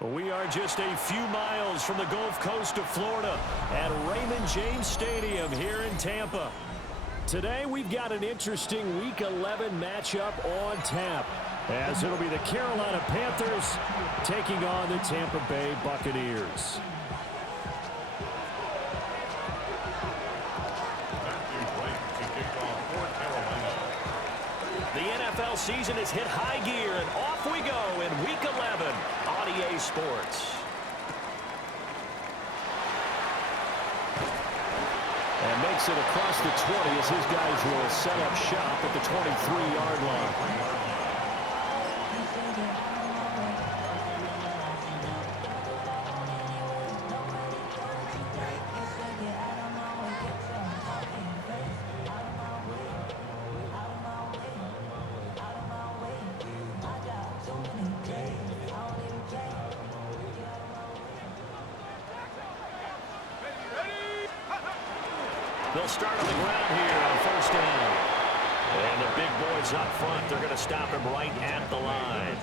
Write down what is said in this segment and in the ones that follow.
We are just a few miles from the Gulf Coast of Florida at Raymond James Stadium here in Tampa. Today we've got an interesting Week 11 matchup on tap, as it'll be the Carolina Panthers taking on the Tampa Bay Buccaneers. The NFL season has hit high gear, and off we go in Week 11 on EA Sports. And makes it across the 20 as his guys will set up shop at the 23-yard line. They'll start on the ground here on first down. And the big boys up front, they're going to stop him right at the line.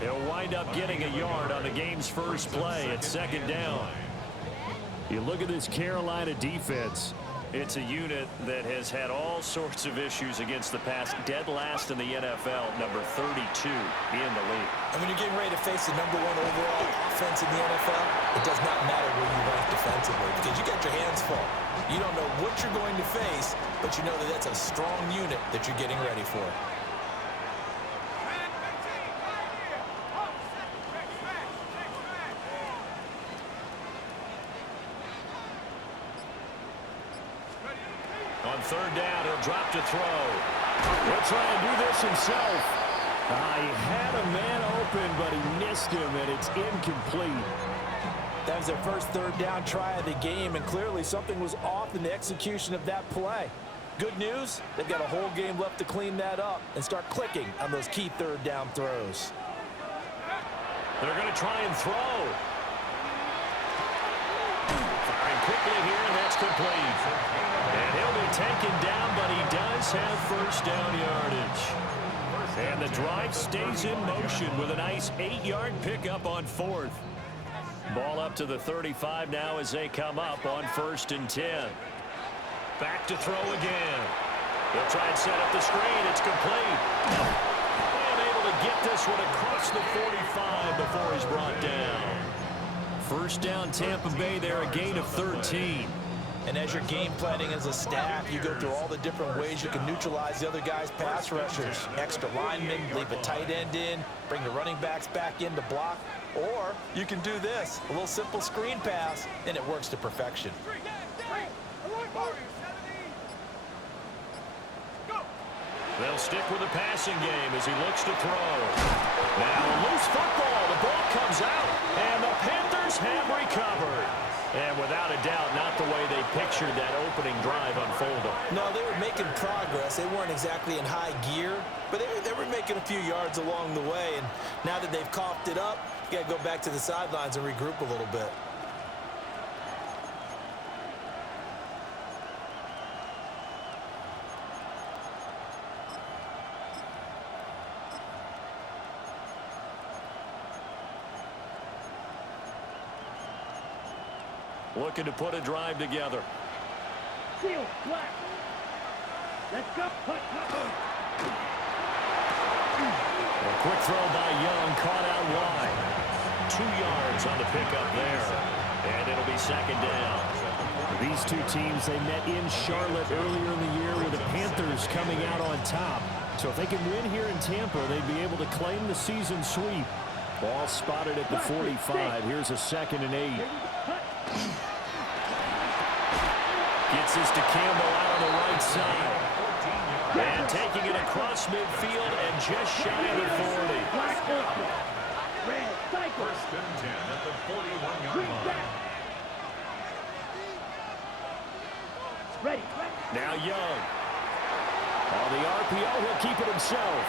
He'll wind up getting a yard on the game's first play at second down. You look at this Carolina defense. It's a unit that has had all sorts of issues against the pass. Dead last in the NFL, number 32 in the league. And when you're getting ready to face the number 1 overall offense in the NFL, it does not matter where you rank defensively because you got your hands full. You don't know what you're going to face, but you know that that's a strong unit that you're getting ready for. On third down, he'll drop to throw. He'll try and do this himself. He had a man open, but he missed him, and it's incomplete. That was their first third down try of the game, and clearly something was off in the execution of that play. Good news, they've got a whole game left to clean that up and start clicking on those key third down throws. They're going to try and throw. Firing quickly here, and that's complete. And he'll be taken down, but he does have first down yardage. And the drive stays in motion with a nice 8-yard pickup on fourth. Ball up to the 35 now as they come up on 1st and 10. Back to throw again. They'll try and set up the screen. It's complete. And able to get this one across the 45 before he's brought down. First down Tampa Bay there, a gain of 13. And as you're game planning as a staff, you go through all the different ways you can neutralize the other guy's pass rushers. Extra linemen, leave a tight end in, bring the running backs back in to block. Or you can do this, a little simple screen pass, and it works to perfection. They'll stick with the passing game as he looks to throw. Now a loose football. The ball comes out, and the Panthers have recovered. And without a doubt, not the way they pictured that opening drive unfolding. No, they were making progress. They weren't exactly in high gear, but they were making a few yards along the way. And now that they've coughed it up, you got to go back to the sidelines and regroup a little bit. Looking to put a drive together. Field, black. Let's go. A quick throw by Young, caught out wide. 2 yards on the pickup there. And it'll be second down. These two teams, they met in Charlotte earlier in the year with the Panthers coming out on top. So if they can win here in Tampa, they'd be able to claim the season sweep. Ball spotted at the 45. Here's a 2nd and 8. Gets this to Campbell out on the right side. And taking it across midfield and just shy of the 40. First and 10 at the 41-yard line. Ready. Now Young. On the RPO, he'll keep it himself.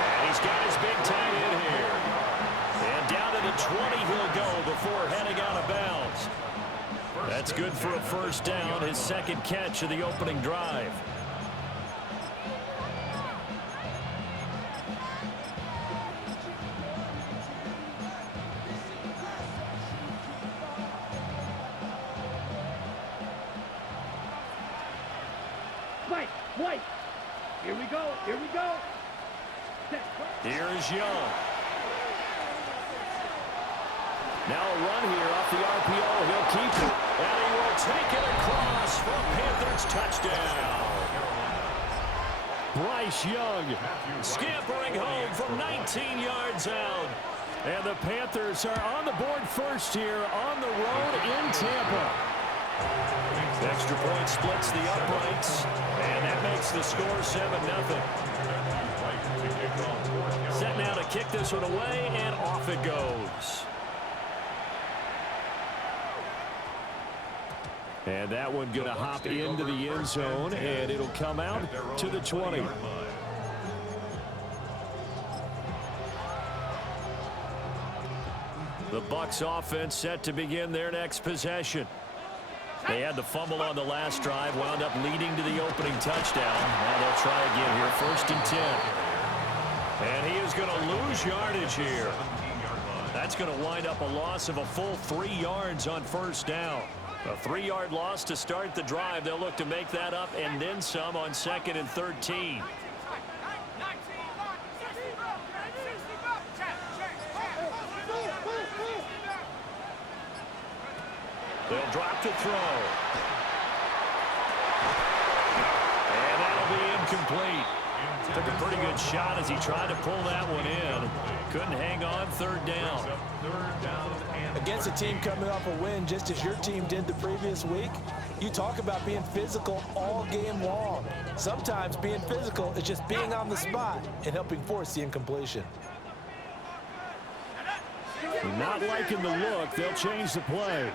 And he's got his big tight end here. And down to the 20 he'll go before heading out of bounds. That's good for a first down, his 2nd catch of the opening drive. White. Here we go. Here we go. Here's Young. Now a run here off the RPO. He'll keep it. And he will take it across for a Panthers touchdown. Bryce Young scampering home from 19 yards out. And the Panthers are on the board first here on the road in Tampa. Extra point splits the uprights, and that makes the score 7-0. Set now to kick this one away, and off it goes. And that one going to hop into the end zone, and it'll come out to the 20. The Bucs offense set to begin their next possession. They had the fumble on the last drive, wound up leading to the opening touchdown. Now they'll try again here, 1st and 10. And he is going to lose yardage here. That's going to wind up a loss of a full 3 yards on 1st down. A 3-yard loss to start the drive. They'll look to make that up and then some on 2nd and 13. They'll drop to throw. And that'll be incomplete. Took a pretty good shot as he tried to pull that one in. Couldn't hang on 3rd down. Against a team coming off a win just as your team did the previous week, you talk about being physical all game long. Sometimes being physical is just being on the spot and helping force the incompletion. Not liking the look. They'll change the play.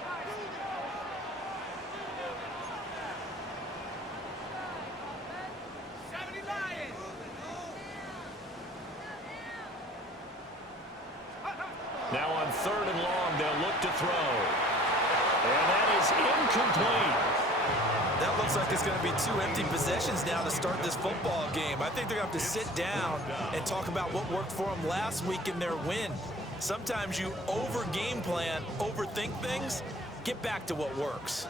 Now on 3rd and long, they'll look to throw. And that is incomplete. That looks like it's going to be 2 empty possessions now to start this football game. I think they're going to have to sit down and talk about what worked for them last week in their win. Sometimes you over-game plan, overthink things. Get back to what works.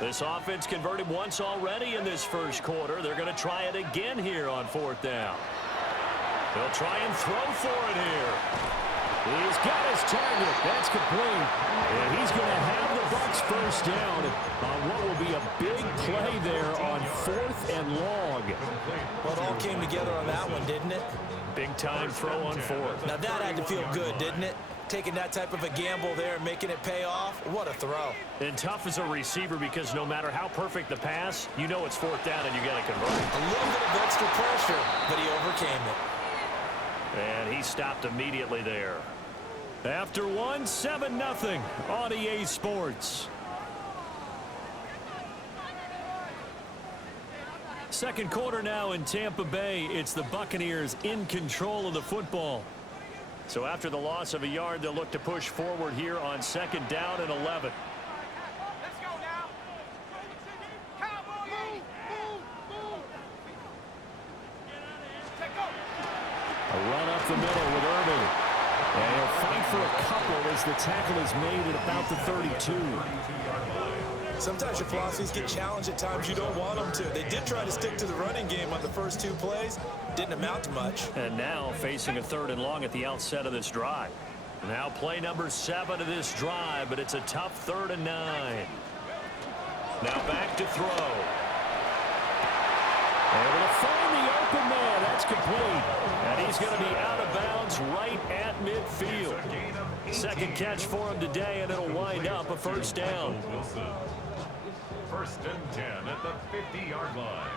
This offense converted once already in this 1st quarter. They're going to try it again here on 4th down. They'll try and throw for it here. He's got his target. That's complete. And he's going to have the Bucs 1st down on what will be a big play there on 4th and long. Well, it all came together on that one, didn't it? Big time throw on 4th. Now that had to feel good, didn't it? Taking that type of a gamble there and making it pay off. What a throw. And tough as a receiver because no matter how perfect the pass, you know it's 4th down and you got to convert. A little bit of extra pressure, but he overcame it. And he stopped immediately there. After one, 7-0 on EA Sports. Second quarter now in Tampa Bay. It's the Buccaneers in control of the football. So after the loss of a yard, they'll look to push forward here on 2nd down and 11. Let's go now. Cowboys. A run up the middle with Irving. And he'll fight for a couple as the tackle is made at about the 32. Sometimes your philosophies get challenged at times you don't want them to. They did try to stick to the running game on the first 2 plays. Didn't amount to much. And now facing a 3rd and long at the outset of this drive. Now play number 7 of this drive, but it's a tough 3rd and 9. Now back to throw. Able to find the open man. That's complete. And he's going to be out of bounds right at midfield. 2nd catch for him today, and it'll wind up a 1st down. 1st and 10 at the 50-yard line.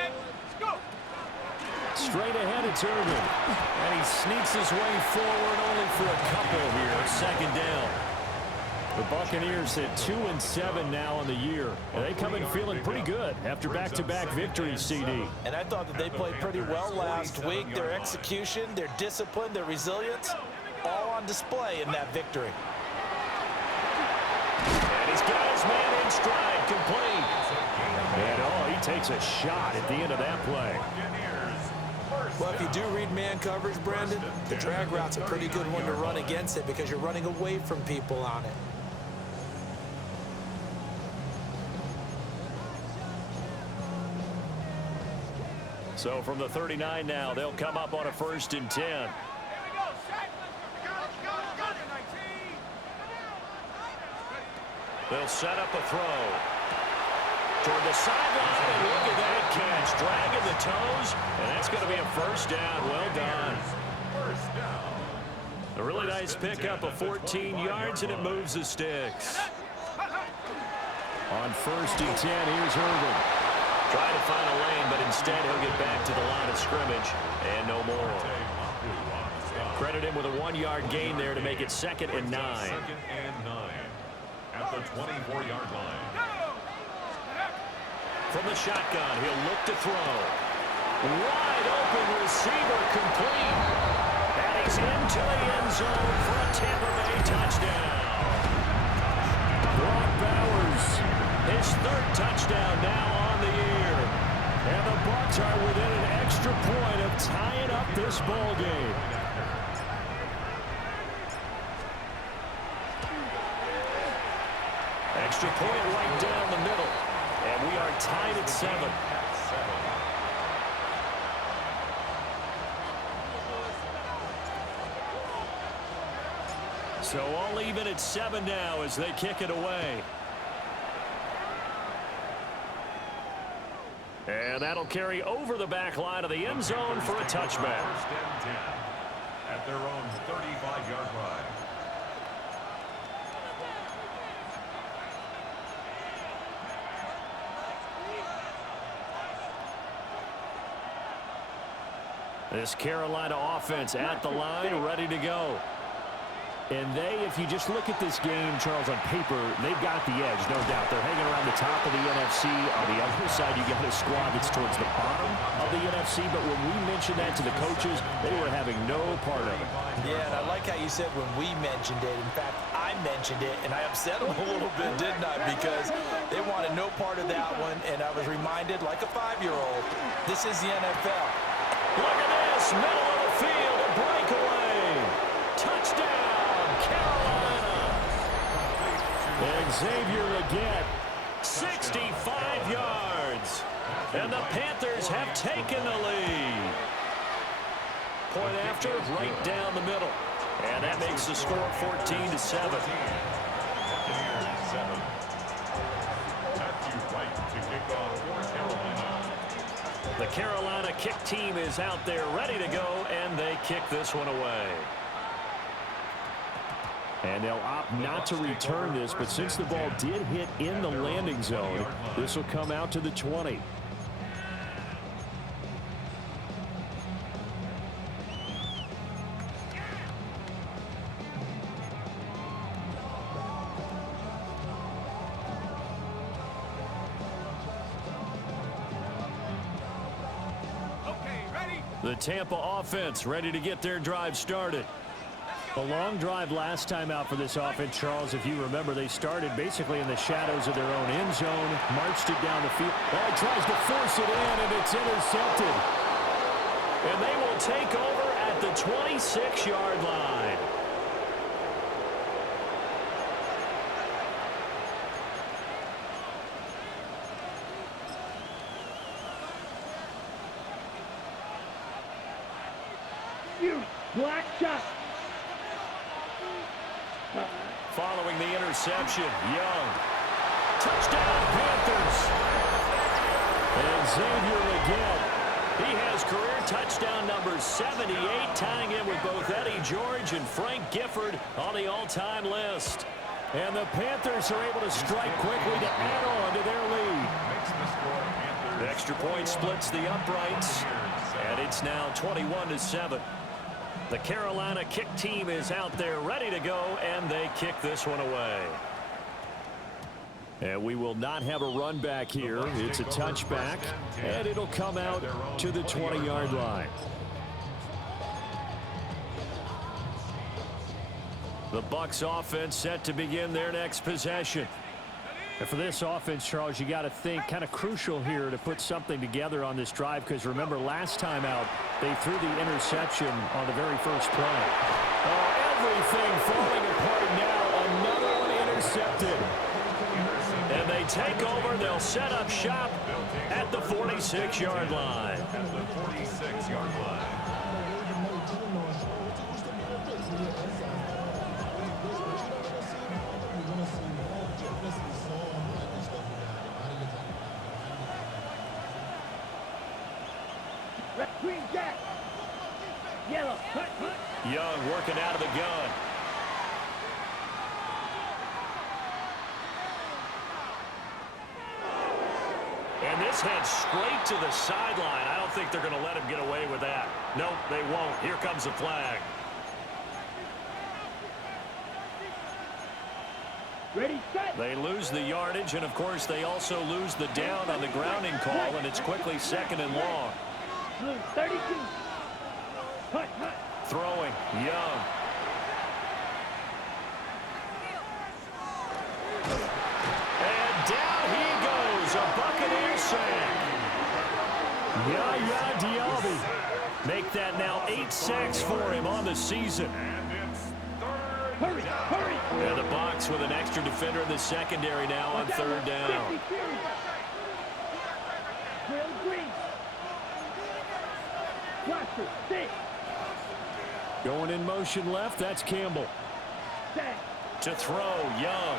Let's go. Straight ahead, it's Irving. And he sneaks his way forward only for a couple here. 2nd down. The Buccaneers at 2-7 now on the year. And they come in feeling pretty good after back-to-back victories, CD. And I thought that they played pretty well last week. Their execution, their discipline, their resilience, all on display in that victory. And he's got his man in stride, complete. And he takes a shot at the end of that play. Well, if you do read man coverage, Brandon, the drag route's a pretty good one to run against it because you're running away from people on it. So from the 39 now, they'll come up on a 1st and 10. Here we go, Shaq. Let's go, 19. They'll set up a throw. Toward the sideline, and look at that catch. Dragging the toes, and that's going to be a 1st down. Well done. First down. A really nice pickup of 14 yards, and it moves the sticks. On 1st and 10, here's Irvin. Trying to find a lane, but instead he'll get back to the line of scrimmage, and no more. Credit him with a 1-yard gain there to make it 2nd and 9. 2nd and 9 at the 24-yard line. From the shotgun, he'll look to throw. Wide open receiver complete. And he's into the end zone for a Tampa Bay touchdown. Brock Bowers, his 3rd touchdown now on the year. And the Bucs are within an extra point of tying up this ball game. Extra point right down the middle. And we are tied at 7. So all even at 7 now as they kick it away. And that'll carry over the back line of the end zone for a touchback. 1st and 10 at their own 35-yard line. This Carolina offense at the line, ready to go. And if you just look at this game, Charles, on paper, they've got the edge, no doubt. They're hanging around the top of the NFC. On the other side, you got a squad that's towards the bottom of the NFC. But when we mentioned that to the coaches, they were having no part of it. Yeah, and I like how you said when we mentioned it. In fact, I mentioned it, and I upset them a little bit, didn't I? Because they wanted no part of that one, and I was reminded, like a 5-year-old, this is the NFL. Look at this, middle of the field, a breakaway. Touchdown, Carolina. And Xavier Legette, 65 yards. And the Panthers have taken the lead. Point after, right down the middle. And that makes the score 14-7. Matthew Wright to kick off for Carolina. The Carolina kick team is out there ready to go, and they kick this one away. and they'll opt not to return this, but since the ball did hit in the landing zone, this will come out to the 20. The Tampa offense ready to get their drive started. A long drive last time out for this offense, Charles. If you remember, they started basically in the shadows of their own end zone, marched it down the field. Oh, he tries to force it in, and it's intercepted. And they will take over at the 26-yard line. You black shot. Following the interception, Young. Touchdown, Panthers. And Xavier Legette. He has career touchdown number 78, tying in with both Eddie George and Frank Gifford on the all-time list. And the Panthers are able to strike quickly to add on to their lead. The extra point splits the uprights, and it's now 21-7. The Carolina kick team is out there ready to go, and they kick this one away. And we will not have a run back here. It's a touchback, and it'll come out to the 20-yard line. The Bucs offense set to begin their next possession. And for this offense, Charles, you got to think kind of crucial here to put something together on this drive, because remember last time out they threw the interception on the very first play. Oh, everything falling apart now. Another one intercepted. And they take over. They'll set up shop at the 46-yard line. At the 46-yard line. Green jack. Yellow. Hut, hut. Young working out of the gun. And this heads straight to the sideline. I don't think they're going to let him get away with that. Nope, they won't. Here comes the flag. Ready, set. They lose the yardage, and of course they also lose the down on the grounding call, and it's quickly 2nd and long. Blue, 32. Hut, hut. Throwing, Young. And down he goes, a Buccaneer sack. Yaya Diaby. Make that now 8 sacks for him on the season. And it's 3rd Hurry, down. hurry. And the box with an extra defender in the secondary now on 3rd down. Real green. Watcher, 6. Going in motion left, that's Campbell. Set. To throw, Young.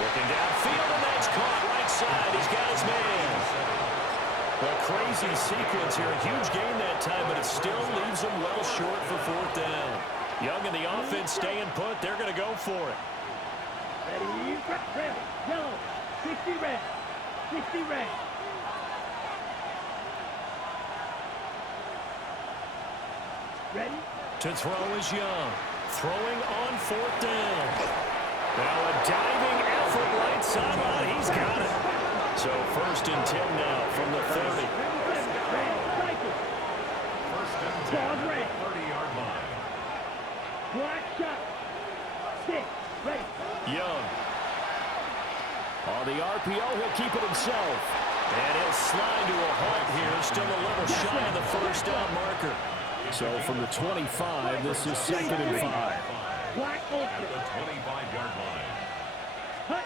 Looking downfield, and that's caught right side. He's got his man. A crazy sequence here. A huge gain that time, but it still leaves him well short for 4th down. Young and the offense staying put. They're going to go for it. Ready, red, yellow, 60 red, 60 red. Ready? To throw is Young. Throwing on 4th down. Now a diving effort right sideline. He's got it. So 1st and 10 now from the 30. Red, cycle. 1st and 10 Ball at red. the 30-yard line. Black shot. 6, ready. Young. On the RPO, he'll keep it himself. And he'll slide to a halt here. Still a little shy of the 1st down marker. So from the 25, this is 2nd and 5. Black At ultra. the 25-yard line. Hut.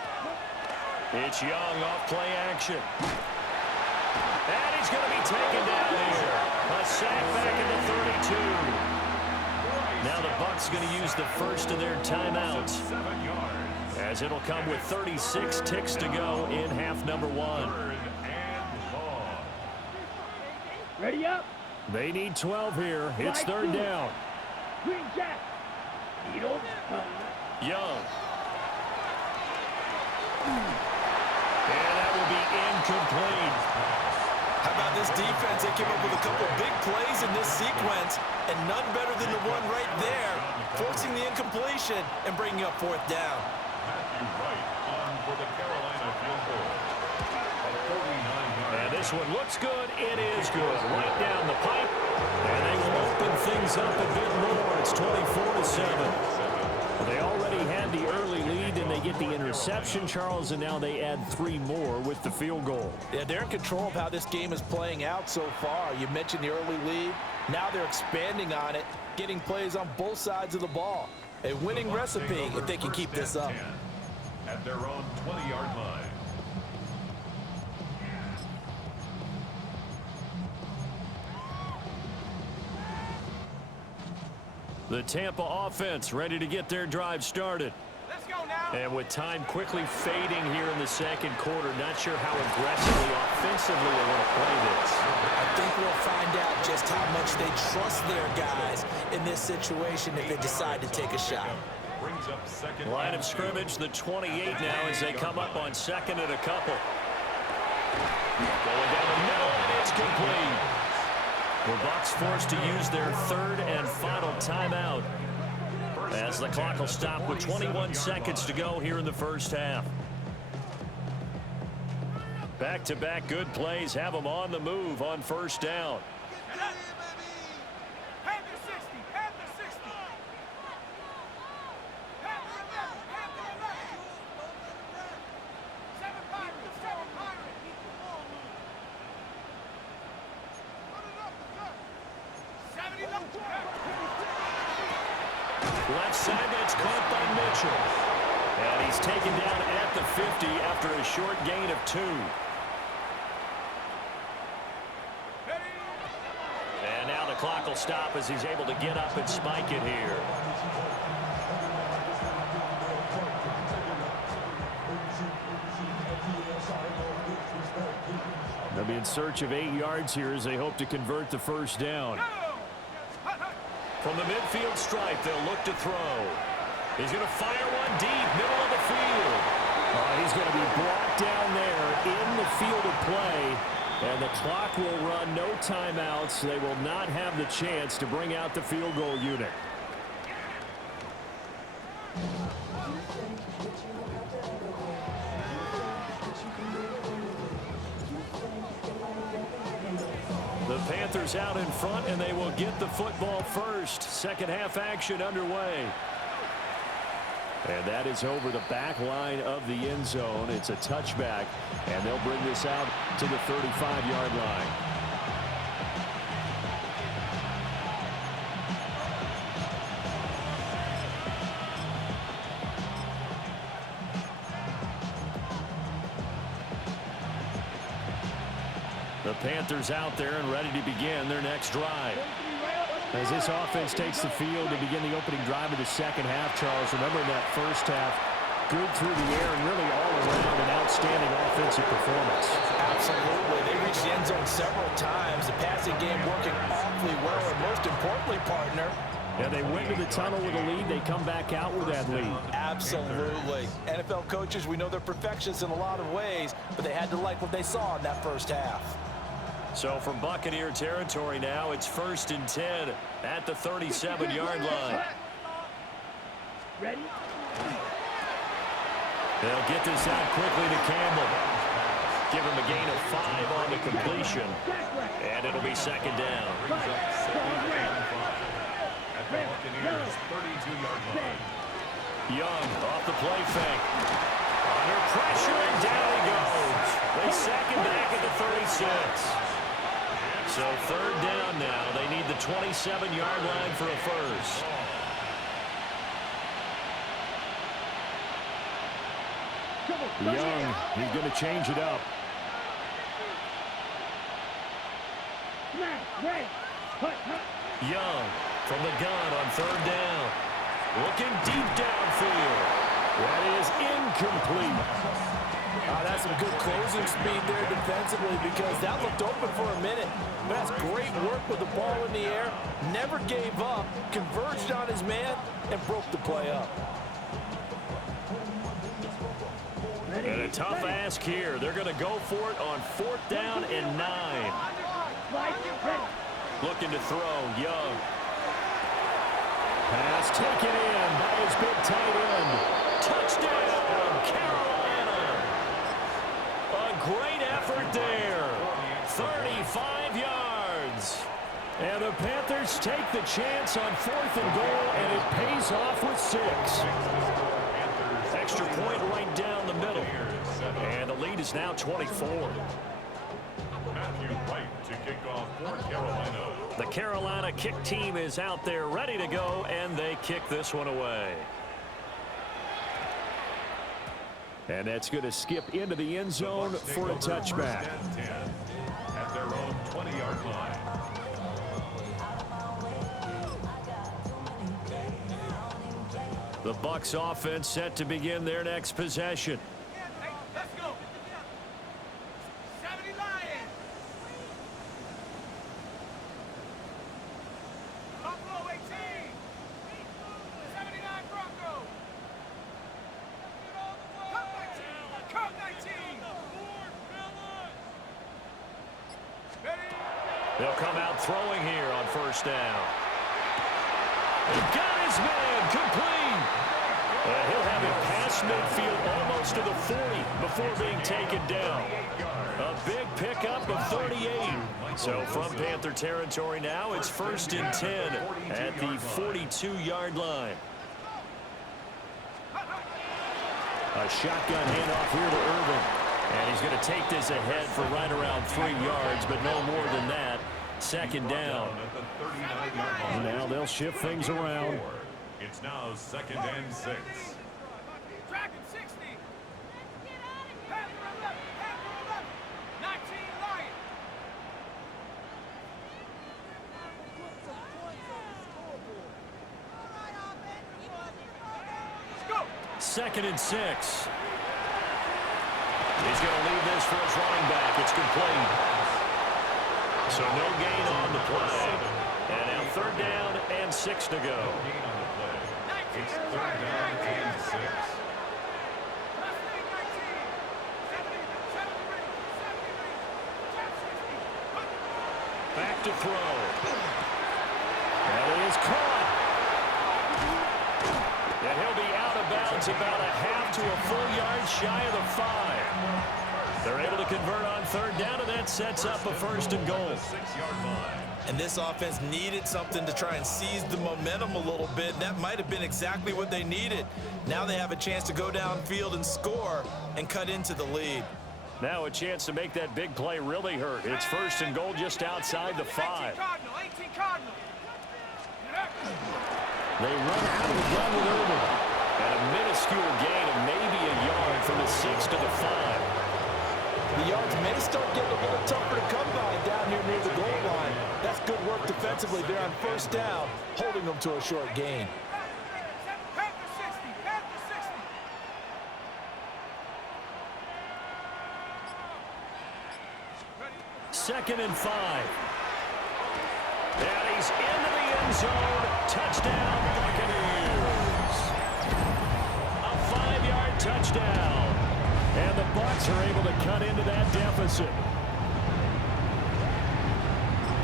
It's Young off play action. And he's going to be taken down here. A sack back at the 32. Now the Bucs going to use the first of their timeouts, 7 yards. as it'll come with 36 ticks to go in half number 1. 3rd and long. Ready up. They need 12 here. It's 3rd down. Green jack. Needle. Young. And that will be incomplete. How about this defense? They came up with a couple big plays in this sequence, and none better than the one right there, forcing the incompletion and bringing up 4th down. Matthew Wright on for the Carolina field goal. A 49-yard. And this one looks good. It is good. Right down the pipe. And they will open things up a bit more. It's 24-7. They already had the early lead, and they get the interception, Charles, and now they add 3 more with the field goal. Yeah, they're in control of how this game is playing out so far. You mentioned the early lead. Now they're expanding on it, getting plays on both sides of the ball. A winning recipe if they can keep this up. At their own 20-yard line. The Tampa offense ready to get their drive started. Let's go now. And with time quickly fading here in the second quarter, not sure how aggressively, offensively they want to play this. I think we'll find out just how much they trust their guys in this situation if they decide to take a shot. Brings up 2nd. Line of scrimmage, the 28 now as they come up on 2nd and a couple. Going down the middle, and it's complete. The Bucs forced to use their 3rd and final timeout, as the clock will stop with 21 seconds to go here in the first half. Back-to-back good plays have them on the move on 1st down. Panther 60. Panther 60. Panther 11. Panther 11. 7 Pirates. 7 Pirates. Left side, that's caught by Mitchell. And he's taken down at the 50 after a short gain of 2. And now the clock will stop as he's able to get up and spike it here. They'll be in search of 8 yards here as they hope to convert the first down. From the midfield stripe, they'll look to throw. He's going to fire one deep, middle of the field. He's going to be brought down there in the field of play. And the clock will run, no timeouts. They will not have the chance to bring out the field goal unit. The Panthers out in front, and they will get the football first. Second half action underway. And that is over the back line of the end zone. It's a touchback, and they'll bring this out to the 35-yard line. The Panthers out there and ready to begin their next drive. As this offense takes the field to begin the opening drive of the second half, Charles, remember in that first half, good through the air and really all around an outstanding offensive performance. Absolutely. They reached the end zone several times. The passing game working awfully well, and most importantly, partner, Yeah, they went to the tunnel with a lead. They come back out with that lead. absolutely. NFL coaches, we know they're perfectionists in a lot of ways, but they had to like what they saw in that first half. So from Buccaneer territory now, it's 1st and 10 at the 37-yard line. Ready? They'll get this out quickly to Campbell. Give him a gain of 5 on the completion. And it'll be second down. At the Buccaneers' 32-yard line. Young off the play fake. Under pressure, and down he goes. They sack him back at the 36. So third down now. They need the 27-yard line for a first. Young, he's going to change it up. Young from the gun on third down. Looking deep downfield. That is incomplete. That's some good closing speed there defensively because that looked open for a minute. That's great work with the ball in the air. Never gave up, converged on his man, and broke the play up. And a tough ask here. They're going to go for it on 4th down and 9. Looking to throw, Young. Pass taken in by his big tight end. Touchdown, Carolina. A great effort there. 35 yards. And the Panthers take the chance on 4th and goal, and it pays off with 6. Extra point right down the middle. And the lead is now 24. Matthew Wright to kick off for Carolina. The Carolina kick team is out there ready to go, and they kick this one away. And that's going to skip into the end zone for a touchback. At their own 20-yard line. The Bucs offense set to begin their next possession. Let's go. 70 Lions. Buffalo 18. 79 Broncos. Cup 19. Ready? They'll come out throwing here on first down. He got his man complete. And he'll have it past midfield almost to the 40 before being taken down. A big pickup of 38. So from Panther territory now, it's 1st and 10 at the 42-yard line. A shotgun handoff here to Irvin. And he's going to take this ahead for right around 3 yards, but no more than that. Second down. At the 39-yard line. Now they'll shift things around. It's now 2nd and 6. Track 2nd and 6. He's going to leave this for his running back. It's complete. So no gain on the play. And now 3rd down and 6 to go. It's 3rd down and 6. Back to throw. And it is caught. And he'll be out of bounds about a half to a full yard shy of the 5. They're able to convert on 3rd down, and that sets up a 1st and goal. 6-yard line. And this offense needed something to try and seize the momentum a little bit. That might have been exactly what they needed. Now they have a chance to go downfield and score and cut into the lead. Now a chance to make that big play really hurt. It's 1st and goal just outside the 5. 18 Cardinal. They run out of the gun with Urban. And a minuscule gain of maybe a yard from the 6 to the 5. The yards may start getting a little tougher to come by down here near the goal line. That's good work defensively there on 1st down, holding them to a short gain. Panther 60. Panther 60. 2nd and 5. And he's into the end zone. Touchdown, Buccaneers. A 5-yard touchdown. And the Bucs are able to cut into that deficit.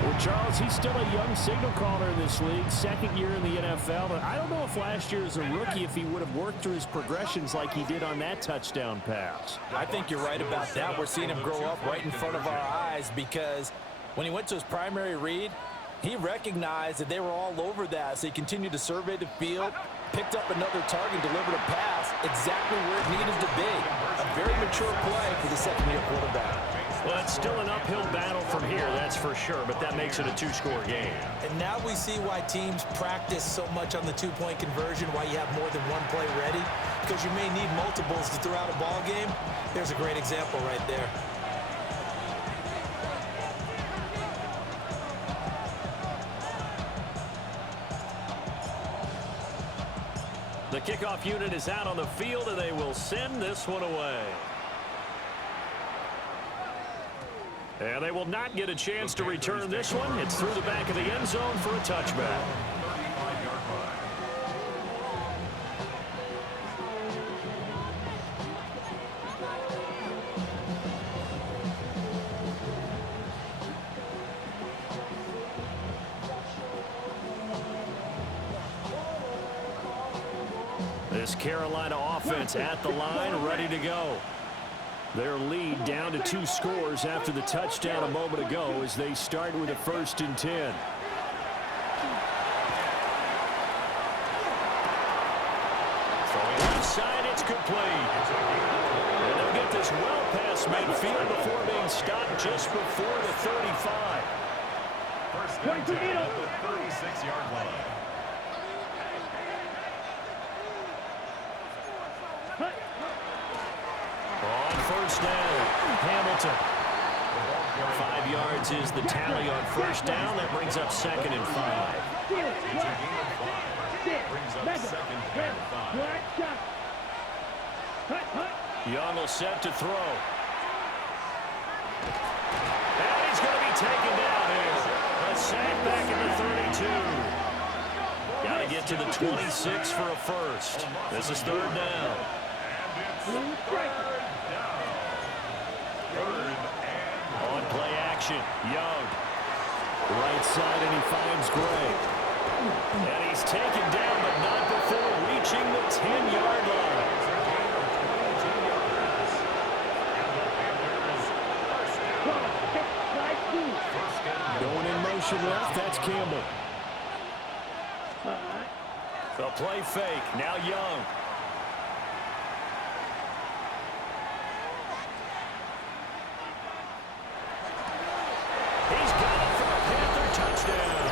Well, Charles, he's still a young signal caller in this league, 2nd year in the NFL. But I don't know if last year as a rookie, if he would have worked through his progressions like he did on that touchdown pass. I think you're right about that. We're seeing him grow up right in front of our eyes because when he went to his primary read, he recognized that they were all over that, so he continued to survey the field, picked up another target, delivered a pass exactly where it needed to be. A very mature play for the 2nd-year quarterback. Well, it's still an uphill battle from here, that's for sure, but that makes it a 2-score game. And now we see why teams practice so much on the 2-point conversion, why you have more than one play ready, because you may need multiples to throw out a ball game. There's a great example right there. The kickoff unit is out on the field, and they will send this one away. And they will not get a chance to return this one. It's through the back of the end zone for a touchback. 35-yard line. This Carolina offense at the line, ready to go. Their lead down to 2 scores after the touchdown a moment ago as they start with a 1st and 10. Throwing left side, it's complete. And they'll get this well past midfield before being stopped just before the 35. 1st and 10 at the 36-yard line. On 1st down, Hamilton. 5 yards is the tally on 1st down. That brings up 2nd and 5. It's a gain of 5. Brings up 2nd and 5. Young will set to throw. And he's going to be taken down here. A sack back in the 32. Got to get to the 26 for a 1st. This is 3rd down. On play action, Young. Right side, and he finds Gray. And he's taken down, but not before reaching the 10-yard line. Going in motion left, that's Campbell. The play fake, now Young. He's got it for a Panther touchdown.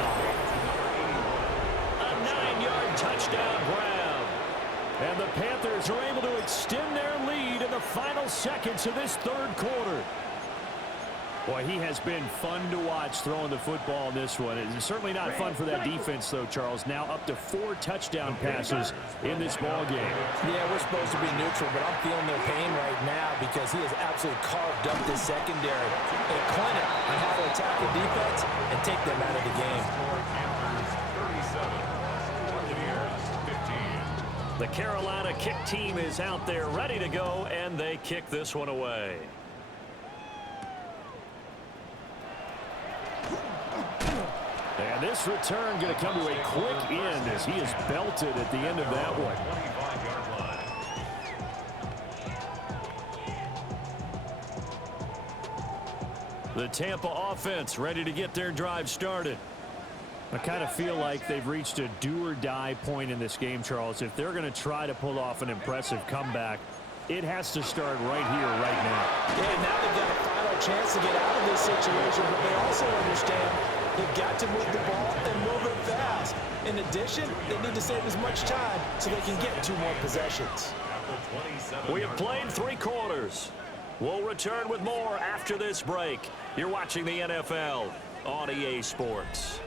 A 9-yard touchdown grab. And the Panthers are able to extend their lead in the final seconds of this 3rd quarter. Boy, he has been fun to watch throwing the football in this one. It's certainly not fun for that defense, though, Charles. Now up to 4 touchdown passes in this ball game. Yeah, we're supposed to be neutral, but I'm feeling their pain right now because he has absolutely carved up this secondary. A clinic on how to attack the defense and take them out of the game. The Carolina kick team is out there ready to go, and they kick this one away. And this return going to come to a quick end as he is belted at the end of that one. The Tampa offense ready to get their drive started. I kind of feel like they've reached a do-or-die point in this game, Charles. If they're going to try to pull off an impressive comeback, it has to start right here, right now. Yeah, now they've got a final chance to get out of this situation, but they also understand they've got to move the ball and move it fast. In addition, they need to save as much time so they can get 2 more possessions. We have played 3 quarters. We'll return with more after this break. You're watching the NFL on EA Sports.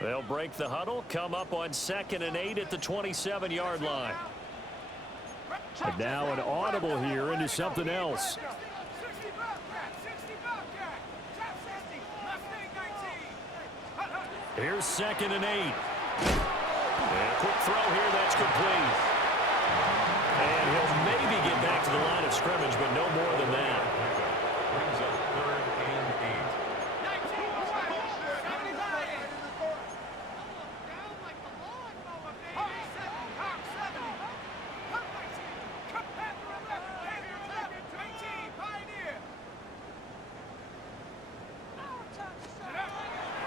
They'll break the huddle, come up on 2nd and 8 at the 27-yard line. And now an audible here into something else. Here's 2nd and 8. And a quick throw here, that's complete. And he'll maybe get back to the line of scrimmage, but no more than that. Brings up 3rd and 8.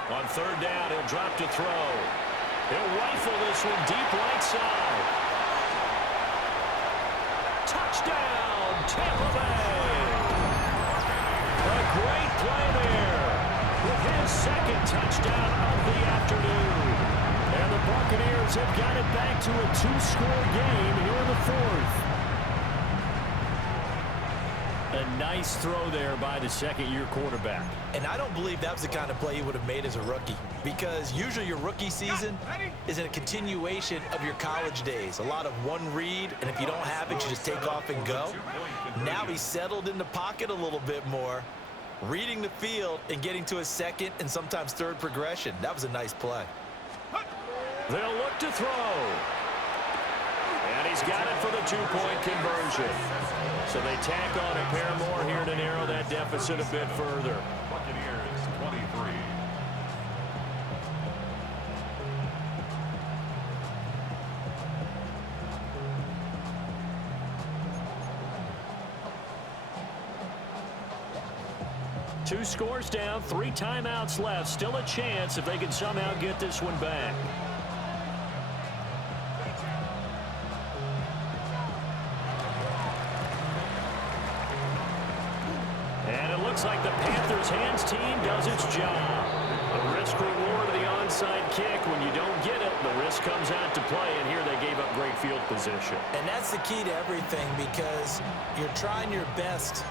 On 3rd down, he'll drop to throw. He'll rifle this one deep right side. Touchdown, Tampa Bay. A great play there with his 2nd touchdown of the afternoon. And the Buccaneers have got it back to a 2-score game here in the 4th. A nice throw there by the 2nd-year quarterback. And I don't believe that was the kind of play he would have made as a rookie, because usually your rookie season is a continuation of your college days. A lot of one read, and if you don't have it, you just take off and go. Now he's settled in the pocket a little bit more, reading the field and getting to his 2nd and sometimes 3rd progression. That was a nice play. They'll look to throw. And he's got it for the 2-point conversion. So they tack on a pair more here to narrow that deficit a bit further. Buccaneers 23. Two scores down, 3 timeouts left. Still a chance if they can somehow get this one back. And it looks like the Panthers' hands team does its job. The risk-reward of the onside kick. When you don't get it, the risk comes out to play, and here they gave up great field position. And that's the key to everything, because you're trying your best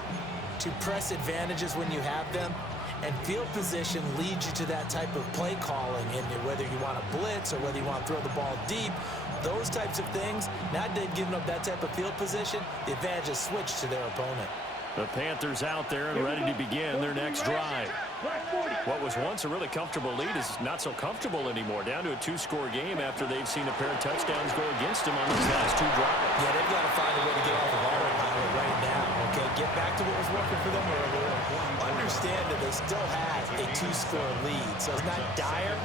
to press advantages when you have them, and field position leads you to that type of play calling, and whether you want to blitz or whether you want to throw the ball deep, those types of things. Now they've given up that type of field position, the advantage is switched to their opponent. The Panthers out there and ready to begin their next drive. What was once a really comfortable lead is not so comfortable anymore. Down to a 2-score game after they've seen a pair of touchdowns go against them on these last 2 drives. Yeah, they've got to find a way to get off of autopilot right now. Okay, get back to what was working for them earlier. Understand that they still have a 2-score lead, so it's not dire,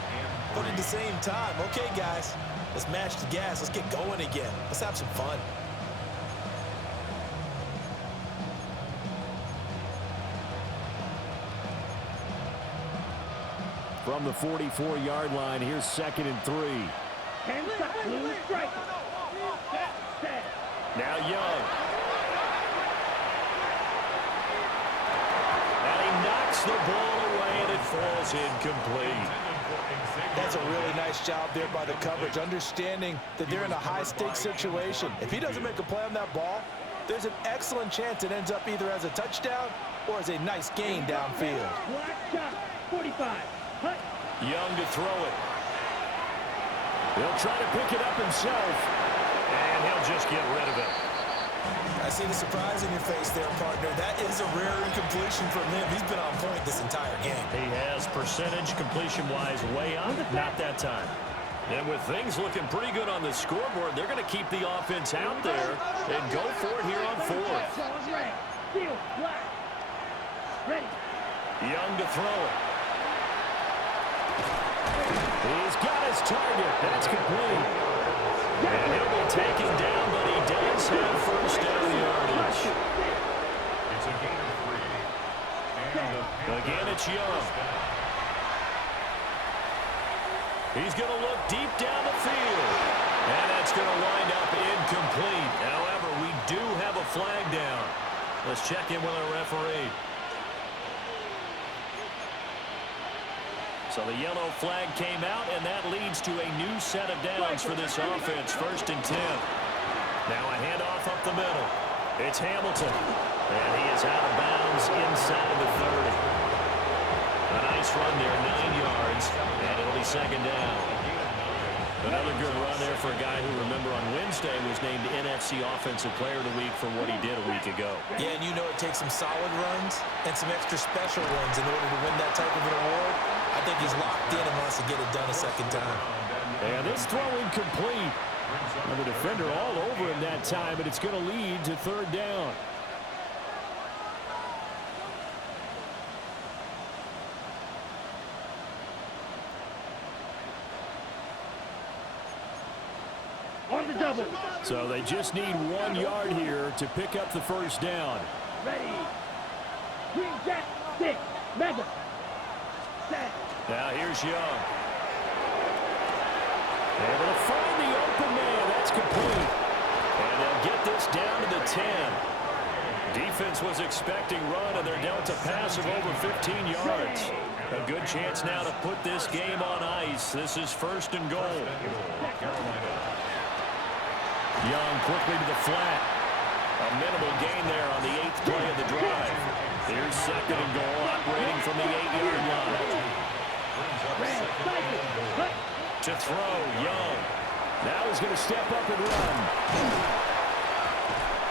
but at the same time, okay, guys, let's match the gas. Let's get going again. Let's have some fun. From the 44-yard line, here's 2nd and 3. Hands up, blue striker. Set. Now Young. And he knocks the ball away, and it falls incomplete. That's a really nice job there by the coverage, understanding that they're in a high-stakes situation. If he doesn't make a play on that ball, there's an excellent chance it ends up either as a touchdown or as a nice gain downfield. Black shot, 45. Hut. Young to throw it. He'll try to pick it up himself. And he'll just get rid of it. I see the surprise in your face there, partner. That is a rare incompletion from him. He's been on point this entire game. He has percentage completion-wise way up. Not that time. And with things looking pretty good on the scoreboard, they're going to keep the offense out there and go for it here on fourth. Red. Field. Black. Ready. Young to throw it. He's got his target. That's complete. And he'll be taken down, but he does have first down yardage. It's a gain of 3. And Again, it's Young. He's going to look deep down the field. And that's going to wind up incomplete. However, we do have a flag down. Let's check in with our referee. So the yellow flag came out, and that leads to a new set of downs for this offense. 1st and 10. Now a handoff up the middle. It's Hamilton. And he is out of bounds inside the 30. A nice run there, 9 yards, and it'll be 2nd down. Another good run there for a guy who, remember, on Wednesday was named NFC Offensive Player of the Week for what he did a week ago. Yeah, and you know it takes some solid runs and some extra special ones in order to win that type of an award. I think he's locked in and wants to get it done a 2nd time. And this throw incomplete. And the defender all over him that time, but it's going to lead to 3rd down. On the double. So they just need 1 yard here to pick up the 1st down. Ready. Green Jack. 6. Mega. Set. Now here's Young. Able to find the open man. That's complete. And they'll get this down to the 10. Defense was expecting run, and they're dealt a pass of over 15 yards. A good chance now to put this game on ice. This is 1st and goal. Young quickly to the flat. A minimal gain there on the 8th play of the drive. Here's 2nd and goal, operating from the 8-yard line. To throw, Young. Now he's going to step up and run.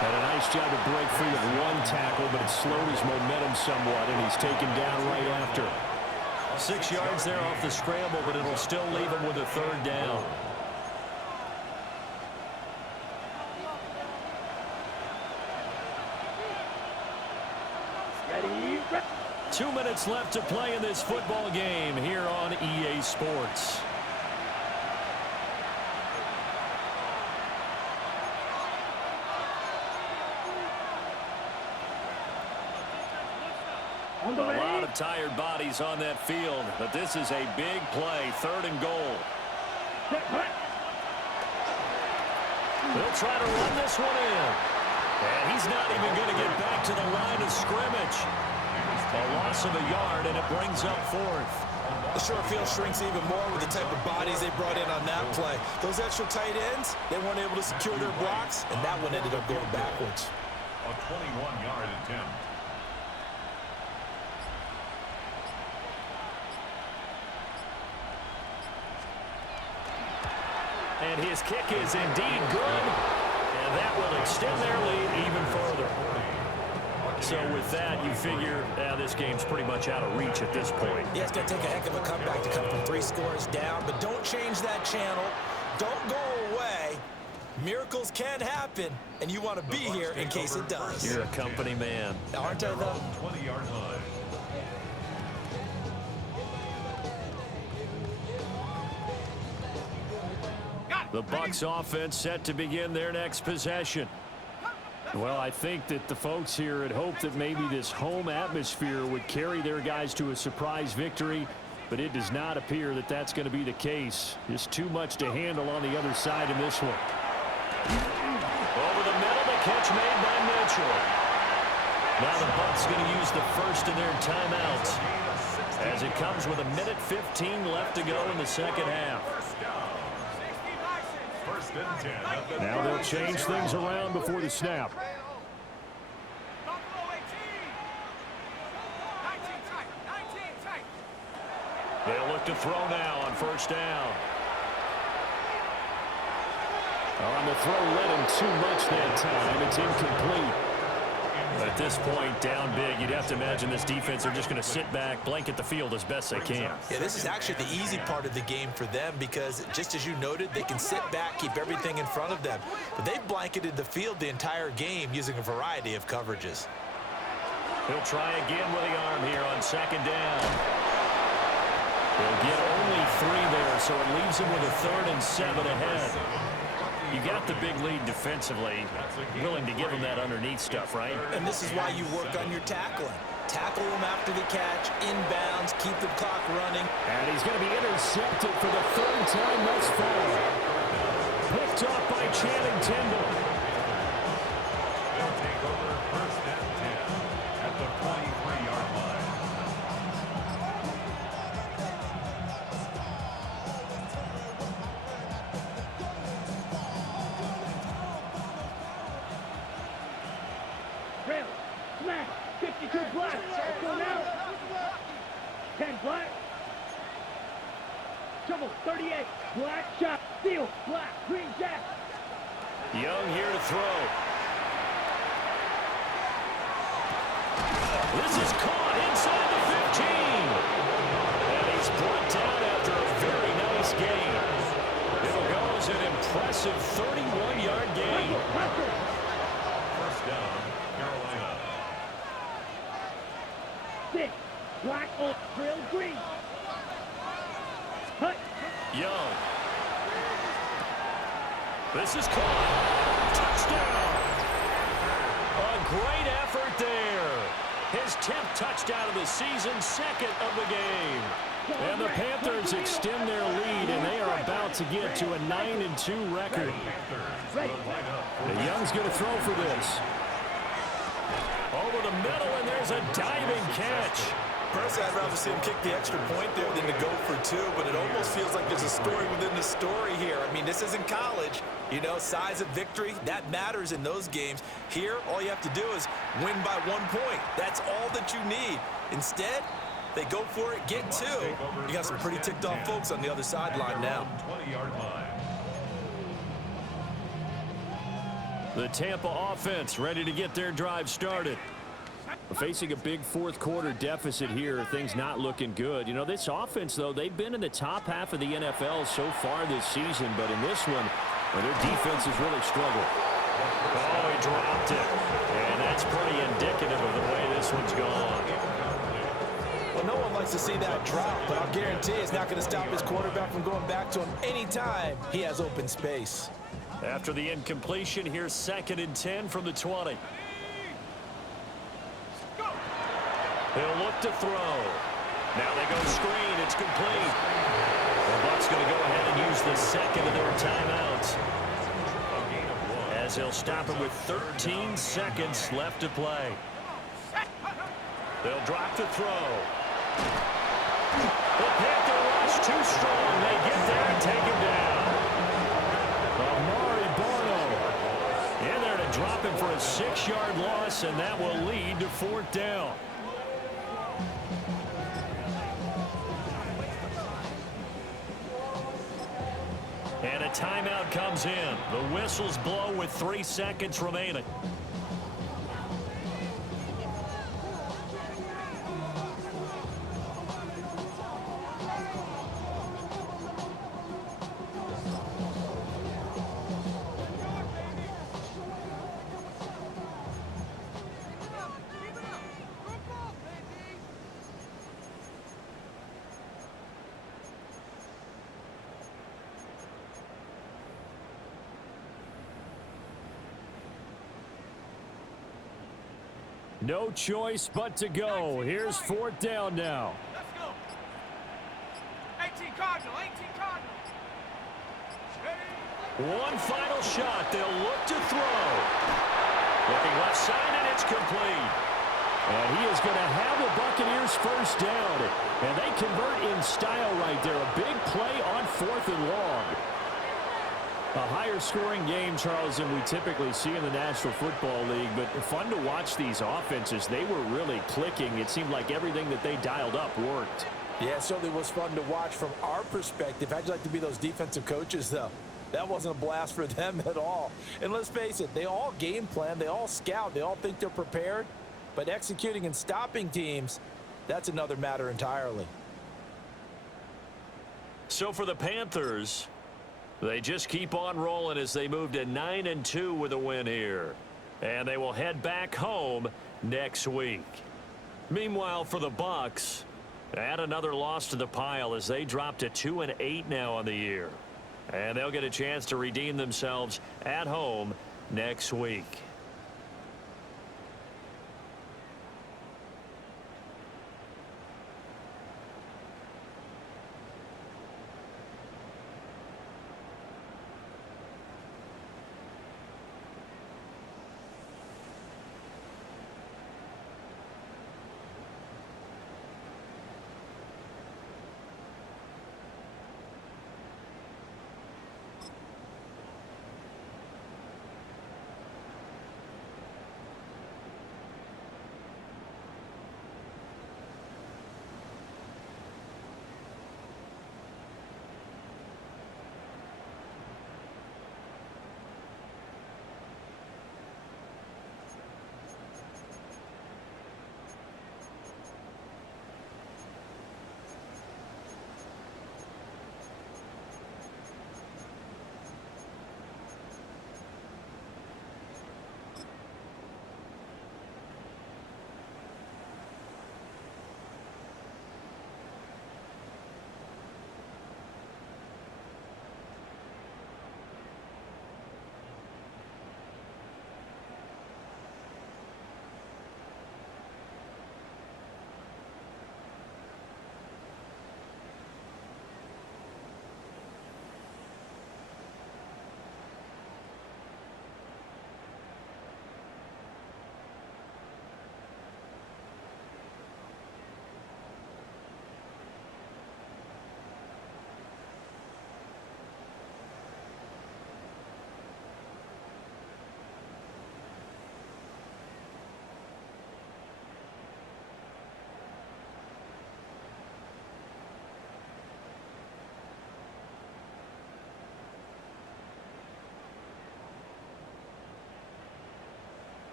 Had a nice job to break free of 1 tackle, but it slowed his momentum somewhat, and he's taken down right after. 6 yards there off the scramble, but it'll still leave him with a 3rd down. Ready. 2 minutes left to play in this football game here on EA Sports. A lot of tired bodies on that field, but this is a big play, 3rd and goal. They'll try to run this one in. And he's not even going to get back to the line of scrimmage. A loss of a yard, and it brings up 4th. The short field shrinks even more with the type of bodies they brought in on that play. Those extra tight ends, they weren't able to secure their blocks, and that one ended up going backwards. a 21-yard attempt. And his kick is indeed good. And that will extend their lead even further. So with that, you figure this game's pretty much out of reach at this point. Yeah, it's going to take a heck of a comeback to come from 3 scores down. But don't change that channel. Don't go away. Miracles can happen, and you want to be here in case it does. You're a company man. Aren't I, though? 20-yard line. The Bucs offense set to begin their next possession. Well, I think that the folks here had hoped that maybe this home atmosphere would carry their guys to a surprise victory, but it does not appear that that's going to be the case. Just too much to handle on the other side in this one. Over the middle, the catch made by Mitchell. Now the Bucs going to use the first of their timeouts. as it comes with 1:15 left to go in the second half. First and 10. Now they'll change things around before the snap. They'll look to throw now on first down. On the throw, led him too much that time. It's incomplete. At this point, down big, you'd have to imagine this defense are just going to sit back, blanket the field as best they can. Yeah, this is actually the easy part of the game for them because, just as you noted, they can sit back, keep everything in front of them. But they've blanketed the field the entire game using a variety of coverages. He'll try again with the arm here on second down. He'll get only 3 there, so it leaves him with a 3rd and 7 ahead. You got the big lead defensively, willing to give him that underneath stuff, right? And this is why you work on your tackling. Tackle him after the catch, inbounds, keep the clock running. And he's going to be intercepted for the 3rd time thus far. Picked off by Channing Tindall. They'll take over first and 10 at the 23-yard line. Rail, smash, 52 black. Let's go now. 10 black. Trouble, 38. Black shot, steal, black, green jack. Young here to throw. This is caught inside the 15. And he's brought down after a very nice gain. It'll go as an impressive 31-yard gain. First down, Carolina. 6. Black on trail green. Hut. Young. This is caught. Touchdown. A great effort there. His 10th touchdown of the season, 2nd of the game. And the Panthers extend their lead, and they are about to get to a 9-2 record. And Young's going to throw for this. Over the middle, and there's a diving catch. Personally, I'd rather see him kick the extra point there than to go for 2, but it almost feels like there's a story within the story here. I mean, this isn't college. You know, size of victory, that matters in those games. Here, all you have to do is win by 1 point. That's all that you need. Instead, they go for it, get 2. You got some pretty ticked off folks on the other sideline now. 20-yard line. The Tampa offense ready to get their drive started. Facing a big 4th quarter deficit here, things not looking good. You know, this offense, though, they've been in the top half of the NFL so far this season, but in this one, well, their defense has really struggled. Oh, he dropped it. And that's pretty indicative of the way this one's gone. Well, no one likes to see that drop, but I'll guarantee it's not going to stop his quarterback from going back to him anytime he has open space. After the incompletion, here's 2nd and 10 from the 20. He'll look to throw. Now they go screen. It's complete. The Bucs going to go ahead and use the 2nd of their timeouts, as they'll stop it with 13 seconds left to play. They'll drop the throw. The Panther rush too strong. They get there and take him down. Amari Barno in there to drop him for a 6-yard loss, and that will lead to 4th down. And a timeout comes in. The whistles blow with 3 seconds remaining. No choice but to go. Here's 4th down now. Let's go. 18 Cardinal, 18 Cardinal. One final shot. They'll look to throw. Looking left side, and it's complete. And he is going to have the Buccaneers first down. And they convert in style right there. A big play on 4th and long. A higher scoring game, Charles, than we typically see in the National Football League. But fun to watch these offenses. They were really clicking. It seemed like everything that they dialed up worked. Yeah, it certainly was fun to watch from our perspective. How'd you like to be those defensive coaches, though? That wasn't a blast for them at all. And let's face it, they all game plan, they all scout, they all think they're prepared. But executing and stopping teams, that's another matter entirely. So for the Panthers, they just keep on rolling as they move to 9-2 with a win here. And they will head back home next week. Meanwhile, for the Bucs, add another loss to the pile as they drop to 2-8 now on the year. And they'll get a chance to redeem themselves at home next week.